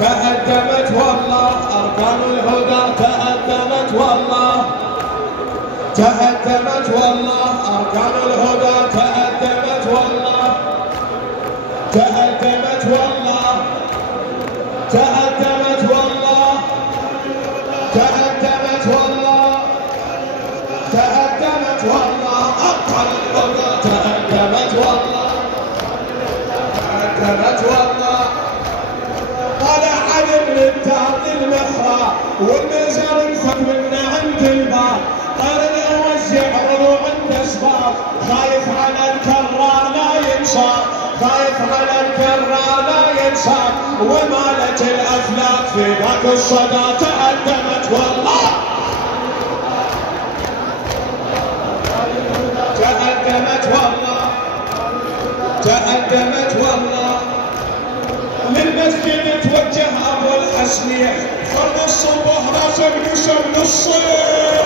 تهدمت والله أركان الهدى، تهدمت والله، تهدمت والله أركان الهدى، تهدمت والله، تهدمت والله، تهدمت والله، تهدمت والله، تهدمت والله أركان الهدى، تهدمت والله، تهدمت والله. طلع علم للدار للمحراب والمزار انفك منه عند الباب، طير يوزع رضوع عند اسباب، خايف على الكرار لا ينصاب، خايف على الكرار لا ينصاب، ومالت الافلاك في ذاك الصدى، تهدمت والله، تهدمت والله، تهدمت والله. للمسجد توجه ابو الحسنيه، فرد الصبح راس ابن شمل الصيف.